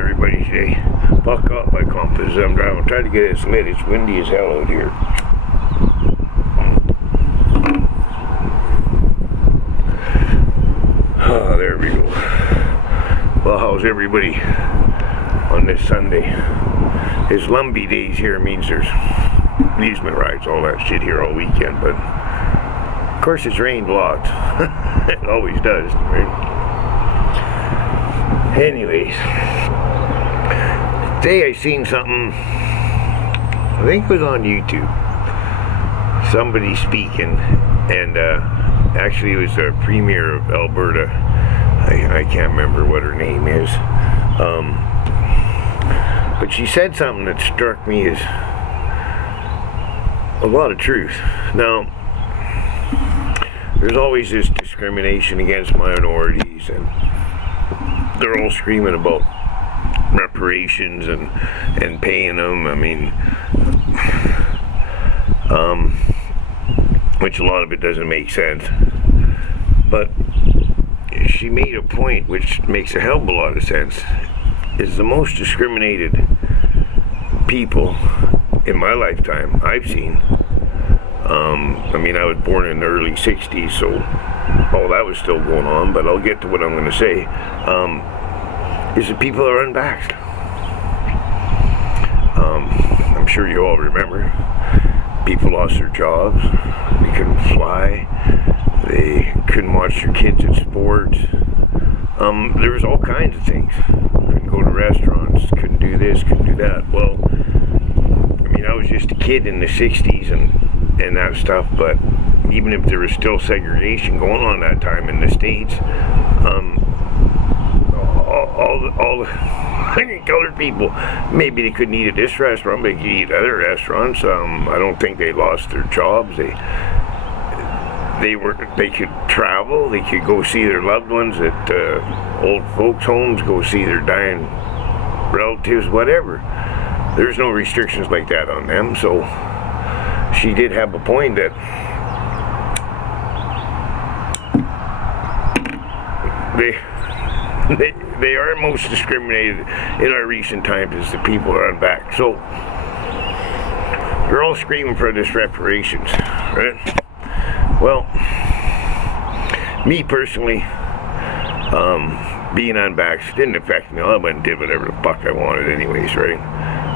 everybody today. Fuck up my compass. I'm driving. I'm trying to get it lit. It's windy as hell out here. Oh, there we go. Well, how's everybody on this Sunday? It's Lumbee days here. Means there's amusement rides, all that shit here all weekend. But of course, it's rained lots. It always does, right? Anyways, today I seen something, I think it was on YouTube, somebody speaking, and actually it was the Premier of Alberta. I can't remember what her name is, but she said something that struck me as a lot of truth. Now, there's always this discrimination against minorities, and they're all screaming about reparations and paying them. I mean, which a lot of it doesn't make sense. But she made a point which makes a hell of a lot of sense. Is the most discriminated people in my lifetime I've seen. I mean, I was born in the early 60s, so all that was still going on, but I'll get to what I'm going to say, is that people are unvaxxed. I'm sure you all remember. People lost their jobs. They couldn't fly. They couldn't watch their kids at sports. There was all kinds of things. Couldn't go to restaurants. Couldn't do this, couldn't do that. Well, I mean, I was just a kid in the 60s and that stuff, but even if there was still segregation going on that time in the States, all the colored people, maybe they couldn't eat at this restaurant, but they could eat at other restaurants. I don't think they lost their jobs. They could travel. They could go see their loved ones at old folks' homes, go see their dying relatives, whatever. There's no restrictions like that on them. So she did have a point that they are most discriminated in our recent times as the people are unbacked. So they're all screaming for this reparations, right? Well, me personally, being unvaxxed didn't affect me. I went and did whatever the fuck I wanted anyways, right?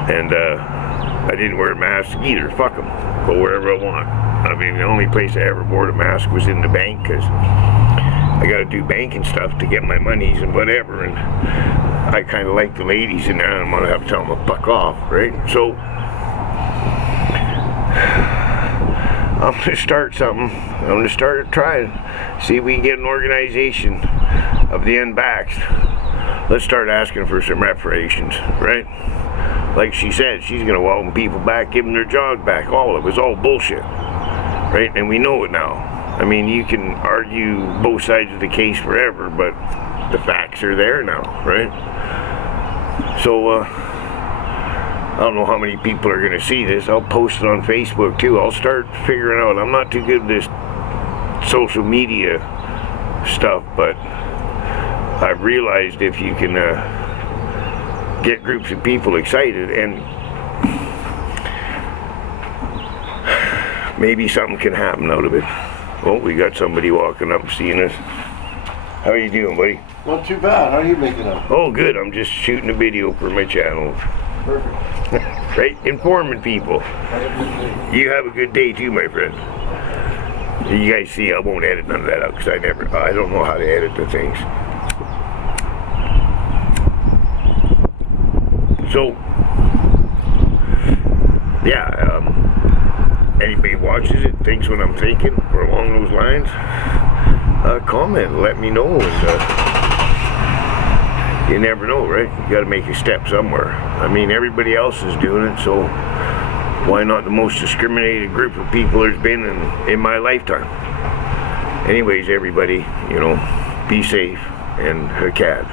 And I didn't wear a mask either. Fuck them. Go wherever I want. I mean, the only place I ever wore a mask was in the bank, because I got to do banking stuff to get my monies and whatever, and I kind of like the ladies in there, and I'm going to have to tell them to fuck off, right? So I'm going to start something. I'm going to start trying, see if we can get an organization of the unvaxxed. Let's start asking for some reparations, right? Like she said, she's going to welcome people back, give them their jobs back. All of it was all bullshit, right? And we know it now. I mean, you can argue both sides of the case forever, but the facts are there now, right? So, I don't know how many people are going to see this. I'll post it on Facebook, too. I'll start figuring out. I'm not too good at this social media stuff, but I've realized if you can get groups of people excited, and maybe something can happen out of it. Oh, we got somebody walking up seeing us. How are you doing, buddy? Not too bad. How are you making out? Oh, good. I'm just shooting a video for my channel. Perfect. Right? Informing people. You have a good day too, my friend. You guys see, I won't edit none of that out because I don't know how to edit the things. So, yeah, anybody watches it, thinks what I'm thinking, or along those lines, comment, let me know, and you never know, right? You gotta make a step somewhere. I mean, everybody else is doing it, so why not the most discriminated group of people there's been in my lifetime? Anyways, everybody, you know, be safe, and Hakad.